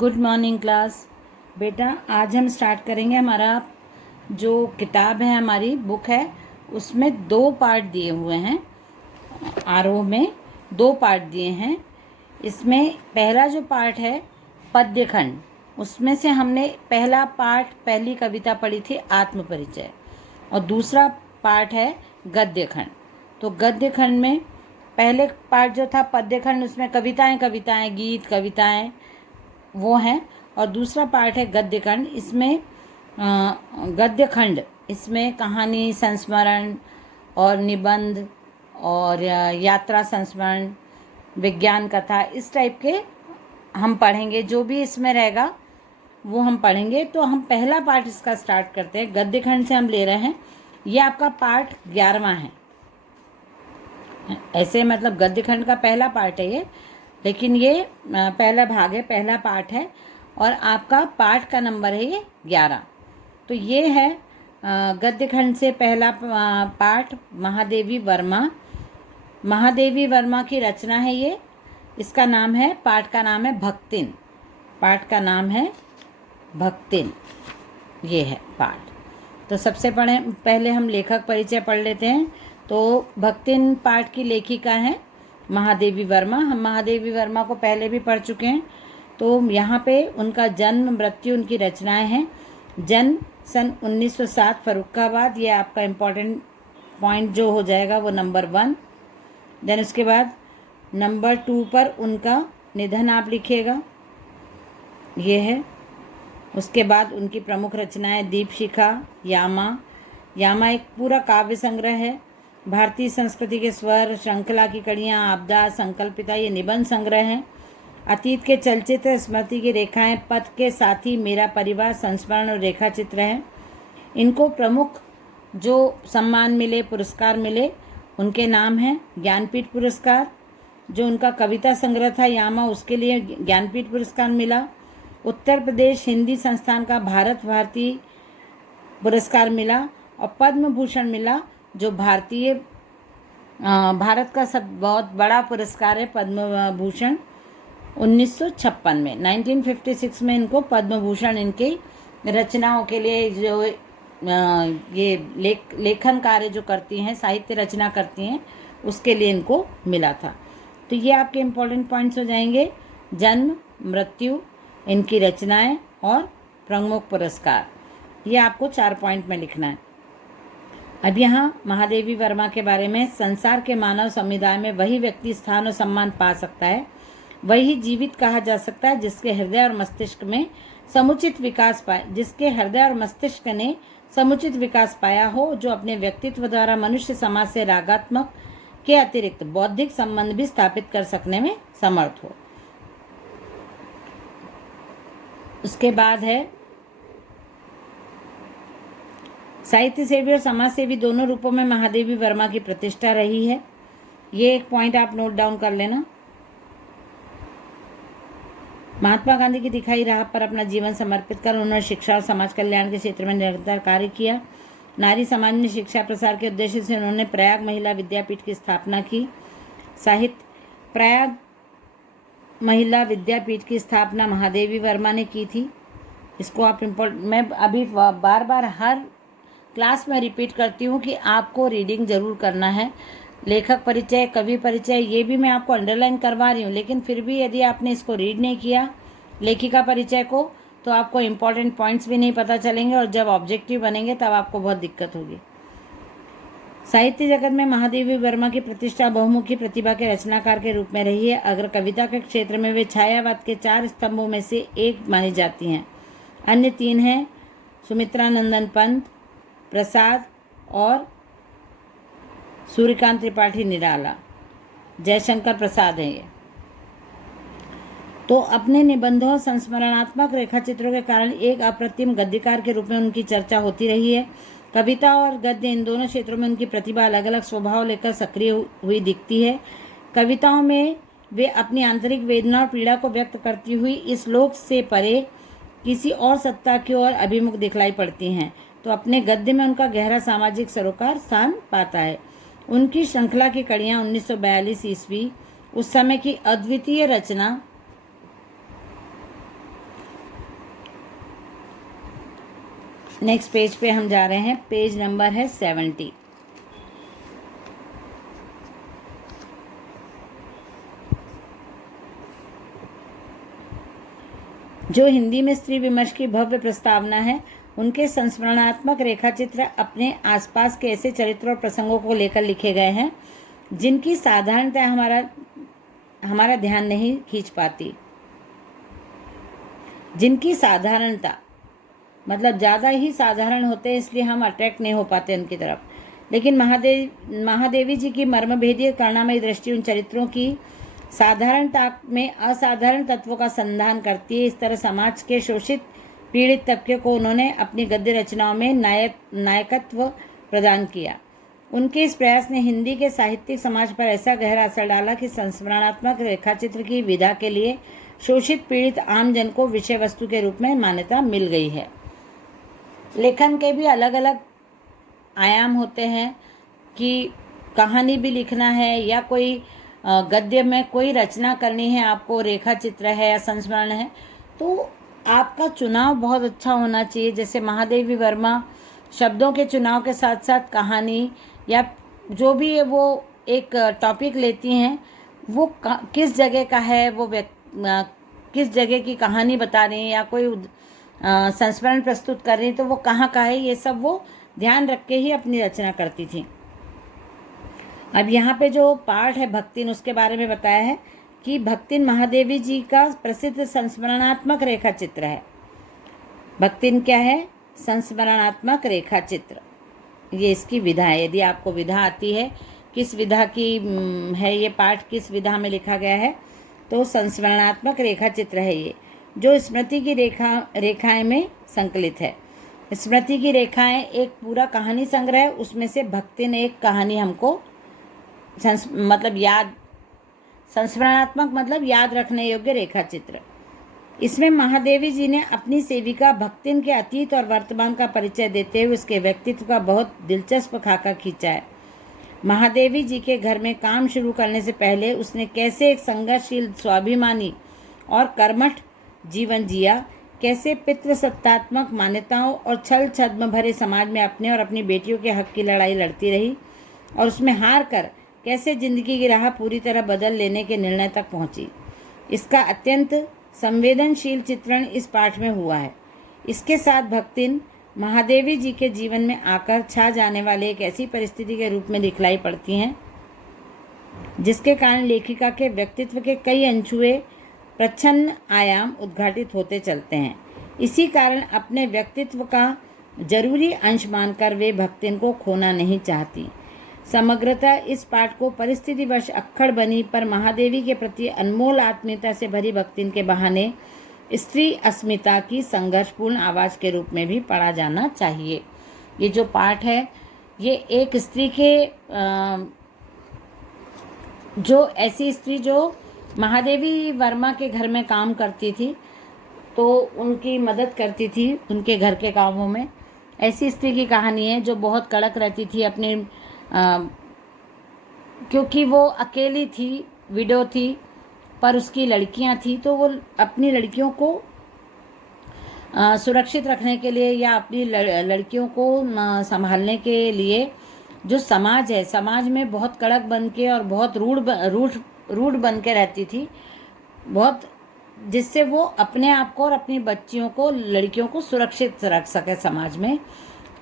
Good morning class. बेटा आज हम स्टार्ट करेंगे। हमारा जो किताब है, हमारी बुक है, उसमें दो पार्ट दिए हुए हैं। आरोह में दो पार्ट दिए हैं। इसमें पहला जो पार्ट है पद्यखंड, उसमें से हमने पहला पार्ट, पहली कविता पढ़ी थी आत्मपरिचय, और दूसरा पार्ट है गद्यखंड। तो गद्यखंड में पहले पार्ट जो था पद्यखंड, उसमें कविताएं गीत कविताएं वो हैं, और दूसरा पार्ट है गद्यखंड। इसमें गद्यखंड इसमें कहानी, संस्मरण और निबंध और यात्रा संस्मरण, विज्ञान कथा, इस टाइप के हम पढ़ेंगे। जो भी इसमें रहेगा वो हम पढ़ेंगे। तो हम पहला पार्ट इसका स्टार्ट करते हैं। गद्यखंड से हम ले रहे हैं। ये आपका पार्ट 11वां है। ऐसे मतलब गद्यखंड का पहला पार्ट है ये, लेकिन ये पहला भाग है, पहला पार्ट है, और आपका पार्ट का नंबर है ये 11। तो ये है गद्यखंड से पहला पार्ट, महादेवी वर्मा। महादेवी वर्मा की रचना है ये। इसका नाम है, पाठ का नाम है भक्तिन। पाठ का नाम है भक्तिन, ये है पाठ। तो सबसे पहले हम लेखक परिचय पढ़ लेते हैं। तो भक्तिन पाठ की लेखिका हैं महादेवी वर्मा। हम महादेवी वर्मा को पहले भी पढ़ चुके हैं। तो यहाँ पे उनका जन्म, मृत्यु, उनकी रचनाएं हैं। जन्म सन 1907 फर्रुखाबाद, ये आपका इम्पोर्टेंट पॉइंट जो हो जाएगा वो नंबर 1। देन उसके बाद नंबर 2 पर उनका निधन आप लिखिएगा, ये है। उसके बाद उनकी प्रमुख रचनाएं दीपशिखा, यामा। यामा एक पूरा काव्य संग्रह है। भारतीय संस्कृति के स्वर, श्रृंखला की कड़ियाँ, आपदा, संकल्पिता, ये निबंध संग्रह हैं। अतीत के चलचित्र, स्मृति की रेखाएं, पथ के साथी, मेरा परिवार, संस्मरण और रेखा चित्र हैं। इनको प्रमुख जो सम्मान मिले, पुरस्कार मिले, उनके नाम हैं ज्ञानपीठ पुरस्कार। जो उनका कविता संग्रह था यामा, उसके लिए ज्ञानपीठ पुरस्कार मिला। उत्तर प्रदेश हिंदी संस्थान का भारत भारती पुरस्कार मिला, और पद्म भूषण मिला, जो भारत का सब बहुत बड़ा पुरस्कार है, पद्म भूषण। 1956 में 1956 में इनको पद्म भूषण इनकी रचनाओं के लिए, जो ये लेखन कार्य जो करती हैं, साहित्य रचना करती हैं, उसके लिए इनको मिला था। तो ये आपके इम्पोर्टेंट पॉइंट्स हो जाएंगे: जन्म, मृत्यु, इनकी रचनाएं और प्रमुख पुरस्कार। ये आपको 4 पॉइंट में लिखना है। अब यहाँ महादेवी वर्मा के बारे में, संसार के मानव समुदाय में वही व्यक्ति स्थान और सम्मान पा सकता है, वही जीवित कहा जा सकता है जिसके हृदय और मस्तिष्क में समुचित विकास पाए, जिसके हृदय और मस्तिष्क ने समुचित विकास पाया हो, जो अपने व्यक्तित्व द्वारा मनुष्य समाज से रागात्मक के अतिरिक्त बौद्धिक संबंध भी स्थापित कर सकने में समर्थ हो। उसके बाद है साहित्य सेवी और समाज सेवी, दोनों रूपों में महादेवी वर्मा की प्रतिष्ठा रही है। ये एक पॉइंट आप नोट डाउन कर लेना। महात्मा गांधी की दिखाई राह पर अपना जीवन समर्पित कर उन्होंने शिक्षा और समाज कल्याण के क्षेत्र में निरंतर कार्य किया। नारी समाज में शिक्षा प्रसार के उद्देश्य से उन्होंने प्रयाग महिला विद्यापीठ की स्थापना की। साहित्य, प्रयाग महिला विद्यापीठ की स्थापना महादेवी वर्मा ने की थी। इसको आप मैं अभी बार बार हर क्लास में रिपीट करती हूँ कि आपको रीडिंग ज़रूर करना है। लेखक परिचय, कवि परिचय, ये भी मैं आपको अंडरलाइन करवा रही हूँ, लेकिन फिर भी यदि आपने इसको रीड नहीं किया, लेखिका परिचय को, तो आपको इम्पॉर्टेंट पॉइंट्स भी नहीं पता चलेंगे, और जब ऑब्जेक्टिव बनेंगे तब आपको बहुत दिक्कत होगी। साहित्य जगत में महादेवी वर्मा की प्रतिष्ठा बहुमुखी प्रतिभा के रचनाकार के रूप में रही है। अगर कविता के क्षेत्र में वे छायावाद के 4 स्तंभों में से एक मानी जाती हैं। अन्य 3 हैं सुमित्रानंदन पंत, प्रसाद और सूर्यकांत त्रिपाठी निराला। जयशंकर प्रसाद हैं ये। तो अपने निबंधों, संस्मरणात्मक रेखाचित्रों के कारण एक अप्रतिम गद्यकार के रूप में उनकी चर्चा होती रही है। कविता और गद्य, इन दोनों क्षेत्रों में उनकी प्रतिभा अलग अलग स्वभाव लेकर सक्रिय हुई दिखती है। कविताओं में वे अपनी आंतरिक वेदना और पीड़ा को व्यक्त करती हुई इस लोक से परे किसी और सत्ता की ओर अभिमुख दिखलाई पड़ती हैं। तो अपने गद्य में उनका गहरा सामाजिक सरोकार स्थान पाता है। उनकी श्रृंखला की कड़ियाँ 1942 ईस्वी, उस समय की अद्वितीय रचना नेक्स्ट पेज पे हम जा रहे हैं, पेज नंबर है 70। जो हिंदी में स्त्री विमर्श की भव्य प्रस्तावना है, उनके संस्मरणात्मक रेखाचित्र अपने आसपास के ऐसे चरित्रों और प्रसंगों को लेकर लिखे गए हैं जिनकी साधारणतः हमारा ध्यान नहीं खींच पाती। जिनकी साधारणता मतलब ज़्यादा ही साधारण होते हैं, इसलिए हम अट्रैक्ट नहीं हो पाते उनकी तरफ। लेकिन महादेवी जी की मर्मभेदी करुणामयी दृष्टि उन चरित्रों की साधारणता में असाधारण तत्वों का संधान करती है। इस तरह समाज के शोषित पीड़ित तबके को उन्होंने अपनी गद्य रचनाओं में नायकत्व प्रदान किया। उनके इस प्रयास ने हिंदी के साहित्यिक समाज पर ऐसा गहरा असर डाला कि संस्मरणात्मक रेखाचित्र की विधा के लिए शोषित पीड़ित आम जन को विषय वस्तु के रूप में मान्यता मिल गई है। लेखन के भी अलग अलग आयाम होते हैं कि कहानी भी लिखना है या कोई गद्य में कोई रचना करनी है, आपको रेखा चित्र है या संस्मरण है, तो आपका चुनाव बहुत अच्छा होना चाहिए। जैसे महादेवी वर्मा शब्दों के चुनाव के साथ साथ कहानी या जो भी है वो एक टॉपिक लेती हैं, वो किस जगह का है, वो किस जगह की कहानी बता रही हैं या कोई संस्मरण प्रस्तुत कर रही हैं, तो वो कहाँ का है, ये सब वो ध्यान रख के ही अपनी रचना करती थी। अब यहाँ पे जो पाठ है भक्तिन, उसके बारे में बताया है कि भक्तिन महादेवी जी का प्रसिद्ध संस्मरणात्मक रेखा चित्र है। भक्तिन क्या है? संस्मरणात्मक रेखा चित्र, ये इसकी विधा है। यदि आपको विधा आती है, किस विधा की है ये पाठ, किस विधा में लिखा गया है, तो संस्मरणात्मक रेखा चित्र है ये, जो स्मृति की रेखाएं में संकलित है। स्मृति की रेखाएं एक पूरा कहानी संग्रह है, उसमें से भक्तिन एक कहानी हमको संस्मरणात्मक मतलब याद रखने योग्य रेखा चित्र। इसमें महादेवी जी ने अपनी सेविका भक्तिन के अतीत और वर्तमान का परिचय देते हुए उसके व्यक्तित्व का बहुत दिलचस्प खाका खींचा है। महादेवी जी के घर में काम शुरू करने से पहले उसने कैसे एक संघर्षशील, स्वाभिमानी और कर्मठ जीवन जिया, कैसे पितृसत्तात्मक मान्यताओं और छल छद्म भरे समाज में अपने और अपनी बेटियों के हक की लड़ाई लड़ती रही और उसमें हार कर कैसे जिंदगी की राह पूरी तरह बदल लेने के निर्णय तक पहुंची। इसका अत्यंत संवेदनशील चित्रण इस पाठ में हुआ है। इसके साथ भक्तिन महादेवी जी के जीवन में आकर छा जाने वाले एक ऐसी परिस्थिति के रूप में दिखलाई पड़ती हैं जिसके कारण लेखिका के व्यक्तित्व के कई अनछुए प्रच्छन्न आयाम उद्घाटित होते चलते हैं। इसी कारण अपने व्यक्तित्व का जरूरी अंश मानकर वे भक्तिन को खोना नहीं चाहती। समग्रतः इस पाठ को परिस्थितिवश अक्खड़ बनी पर महादेवी के प्रति अनमोल आत्मीयता से भरी भक्तिन के बहाने स्त्री अस्मिता की संघर्षपूर्ण आवाज़ के रूप में भी पढ़ा जाना चाहिए। ये जो पाठ है ये एक स्त्री के जो ऐसी स्त्री जो महादेवी वर्मा के घर में काम करती थी, तो उनकी मदद करती थी उनके घर के कामों में, ऐसी स्त्री की कहानी है जो बहुत कड़क रहती थी अपने क्योंकि वो अकेली थी, विडो थी, पर उसकी लड़कियां थी, तो वो अपनी लड़कियों को सुरक्षित रखने के लिए या अपनी लड़कियों को संभालने के लिए जो समाज है, समाज में बहुत कड़क बन के और बहुत रूढ़ बन के रहती थी, बहुत, जिससे वो अपने आप को और अपनी बच्चियों को, लड़कियों को सुरक्षित रख सके समाज में।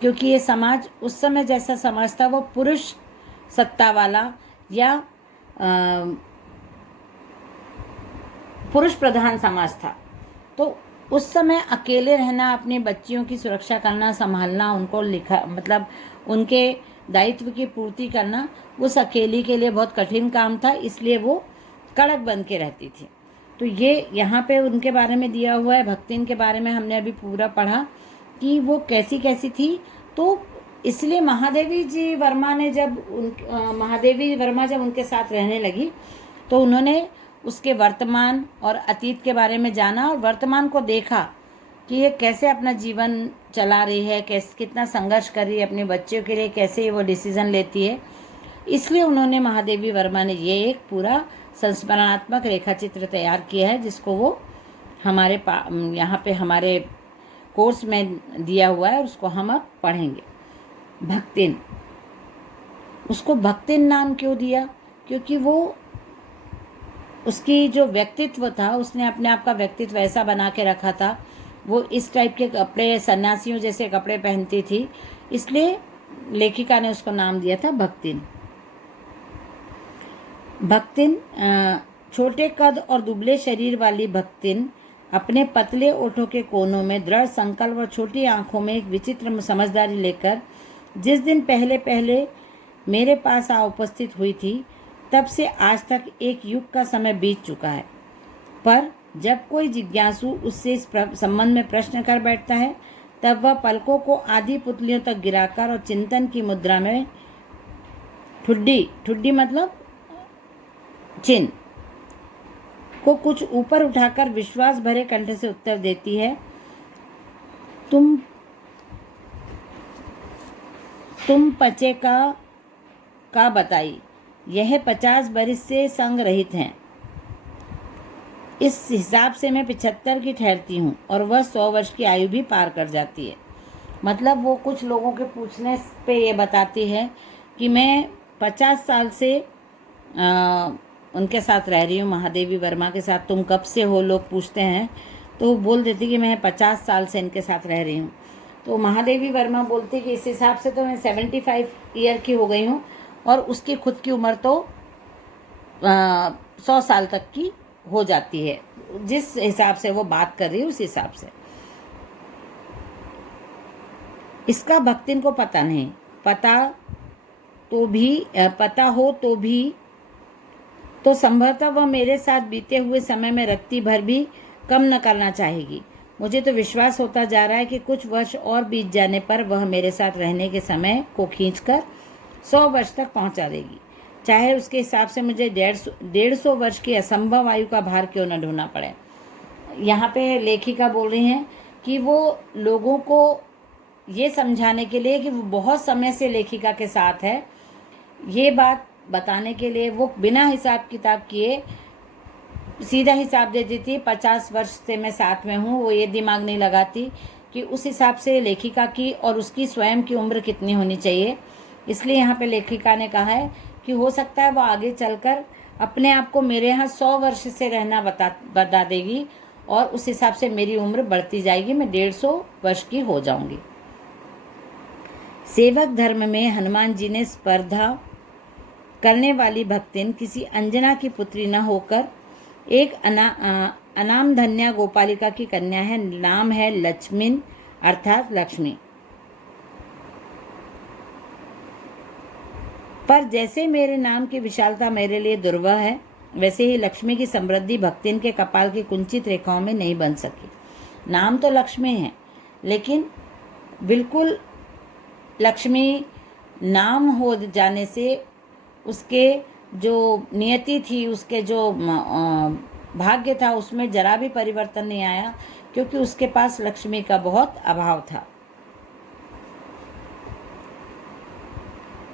क्योंकि ये समाज उस समय जैसा समाज था वो पुरुष सत्ता वाला या पुरुष प्रधान समाज था, तो उस समय अकेले रहना, अपनी बच्चियों की सुरक्षा करना, संभालना, उनको मतलब उनके दायित्व की पूर्ति करना उस अकेली के लिए बहुत कठिन काम था, इसलिए वो कड़क बन के रहती थी। तो ये यहाँ पे उनके बारे में दिया हुआ है। भक्तिन के बारे में हमने अभी पूरा पढ़ा कि वो कैसी कैसी थी। तो इसलिए महादेवी वर्मा जब उनके साथ रहने लगी तो उन्होंने उसके वर्तमान और अतीत के बारे में जाना और वर्तमान को देखा कि ये कैसे अपना जीवन चला रही है, कितना संघर्ष कर रही है अपने बच्चों के लिए, कैसे वो डिसीज़न लेती है। इसलिए उन्होंने महादेवी वर्मा ने ये एक पूरा संस्मरणात्मक रेखाचित्र तैयार किया है, जिसको वो हमारे यहाँ पे हमारे कोर्स में दिया हुआ है, उसको हम अब पढ़ेंगे। भक्तिन, उसको भक्तिन नाम क्यों दिया? क्योंकि वो उसकी जो व्यक्तित्व था, उसने अपने आप का व्यक्तित्व ऐसा बना के रखा था, वो इस टाइप के कपड़े, सन्यासियों जैसे कपड़े पहनती थी, इसलिए लेखिका ने उसको नाम दिया था भक्तिन। भक्तिन, छोटे कद और दुबले शरीर वाली भक्तिन अपने पतले ओठों के कोनों में दृढ़ संकल्प और छोटी आंखों में एक विचित्र समझदारी लेकर जिस दिन पहले पहले मेरे पास आ उपस्थित हुई थी, तब से आज तक एक युग का समय बीत चुका है। पर जब कोई जिज्ञासु उससे इस संबंध में प्रश्न कर बैठता है, तब वह पलकों को आधी पुतलियों तक गिराकर और चिंतन की मुद्रा में ठुड्डी मतलब चिन को कुछ ऊपर उठाकर विश्वास भरे कंठ से उत्तर देती है, तुम पचे का बताई, यह 50 बरिस से संग रहित हैं। इस हिसाब से मैं 75 की ठहरती हूँ और वह 100 वर्ष की आयु भी पार कर जाती है। मतलब वो कुछ लोगों के पूछने पे ये बताती है कि मैं 50 साल से उनके साथ रह रही हूँ, महादेवी वर्मा के साथ। तुम कब से हो, लोग पूछते हैं, तो वो बोल देती कि मैं 50 साल से इनके साथ रह रही हूँ। तो महादेवी वर्मा बोलती कि इस हिसाब से तो मैं 75 ईयर की हो गई हूँ, और उसकी खुद की उम्र तो 100 साल तक की हो जाती है। जिस हिसाब से वो बात कर रही है उस हिसाब से। इसका भक्तिन को पता नहीं, पता हो तो भी तो संभवतः वह मेरे साथ बीते हुए समय में रत्ती भर भी कम न करना चाहेगी। मुझे तो विश्वास होता जा रहा है कि कुछ वर्ष और बीत जाने पर वह मेरे साथ रहने के समय को खींचकर 100 वर्ष तक पहुंचा देगी, चाहे उसके हिसाब से मुझे 150 वर्ष की असंभव आयु का भार क्यों न ढोना पड़े। यहाँ पे लेखिका बोल रही हैं कि वो लोगों को ये समझाने के लिए कि वो बहुत समय से लेखिका के साथ है, ये बात बताने के लिए वो बिना हिसाब किताब किए सीधा हिसाब दे देती। 50 वर्ष से मैं साथ में हूँ, वो ये दिमाग नहीं लगाती कि उस हिसाब से लेखिका की और उसकी स्वयं की उम्र कितनी होनी चाहिए। इसलिए यहाँ पे लेखिका ने कहा है कि हो सकता है वो आगे चलकर अपने आप को मेरे यहाँ 100 वर्ष से रहना बता देगी, और उस हिसाब से मेरी उम्र बढ़ती जाएगी, मैं 150 वर्ष की हो जाऊंगी। सेवक धर्म में हनुमान जी ने स्पर्धा करने वाली भक्तिन किसी अंजना की पुत्री न होकर एक अनाम धन्या गोपालिका की कन्या है। नाम है लक्ष्मिन अर्थात लक्ष्मी। पर जैसे मेरे नाम की विशालता मेरे लिए दुर्लभ है, वैसे ही लक्ष्मी की समृद्धि भक्तिन के कपाल की कुंचित रेखाओं में नहीं बन सकी। नाम तो लक्ष्मी है, लेकिन बिल्कुल लक्ष्मी नाम हो जाने से उसके जो नियति थी, उसके जो भाग्य था, उसमें जरा भी परिवर्तन नहीं आया, क्योंकि उसके पास लक्ष्मी का बहुत अभाव था।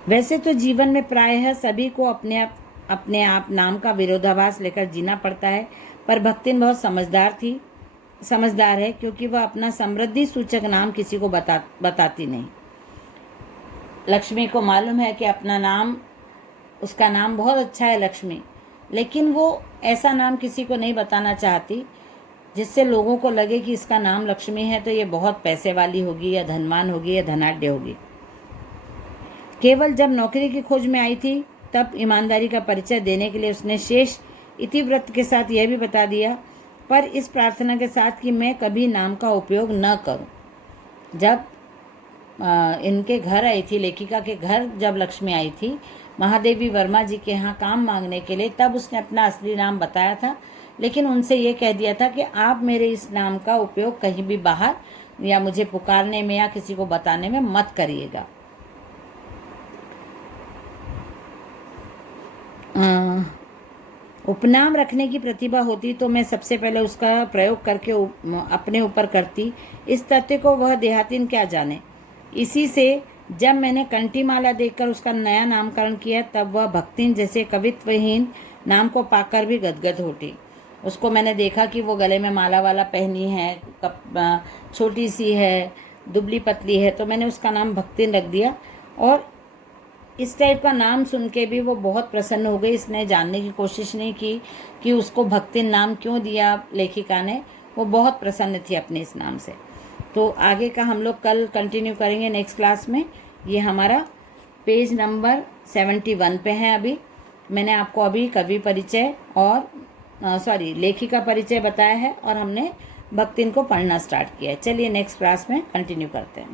वैसे तो जीवन में प्रायः सभी को अपने आप नाम का विरोधाभास लेकर जीना पड़ता है, पर भक्तिन बहुत समझदार है, क्योंकि वह अपना समृद्धि सूचक नाम किसी को बताती नहीं। लक्ष्मी को मालूम है कि अपना नाम, उसका नाम बहुत अच्छा है लक्ष्मी, लेकिन वो ऐसा नाम किसी को नहीं बताना चाहती जिससे लोगों को लगे कि इसका नाम लक्ष्मी है तो ये बहुत पैसे वाली होगी या धनवान होगी या धनाढ्य होगी। केवल जब नौकरी की खोज में आई थी, तब ईमानदारी का परिचय देने के लिए उसने शेष इतिव्रत के साथ यह भी बता दिया, पर इस प्रार्थना के साथ कि मैं कभी नाम का उपयोग न करूं। जब इनके घर आई थी, लेखिका के घर जब लक्ष्मी आई थी महादेवी वर्मा जी के यहाँ काम मांगने के लिए, तब उसने अपना असली नाम बताया था, लेकिन उनसे ये कह दिया था कि आप मेरे इस नाम का उपयोग कहीं भी बाहर या मुझे पुकारने में या किसी को बताने में मत करिएगा। उपनाम रखने की प्रतिभा होती तो मैं सबसे पहले उसका प्रयोग करके अपने ऊपर करती। इस तथ्य को वह देहातीन क्या जाने। इसी से जब मैंने कंठीमाला देखकर उसका नया नामकरण किया, तब वह भक्तिन जैसे कवित्वहीन नाम को पाकर भी गदगद होती। उसको मैंने देखा कि वो गले में माला वाला पहनी है, छोटी सी है, दुबली पतली है, तो मैंने उसका नाम भक्तिन रख दिया। और इस टाइप का नाम सुन के भी वो बहुत प्रसन्न हो गई। इसने जानने की कोशिश नहीं की कि उसको भक्तिन नाम क्यों दिया लेखिका ने। वो बहुत प्रसन्न थी अपने इस नाम से। तो आगे का हम लोग कल कंटिन्यू करेंगे नेक्स्ट क्लास में। ये हमारा पेज नंबर 71 पे है। अभी मैंने आपको अभी कवि परिचय और लेखिका परिचय बताया है और हमने भक्तिन को पढ़ना स्टार्ट किया है। चलिए नेक्स्ट क्लास में कंटिन्यू करते हैं।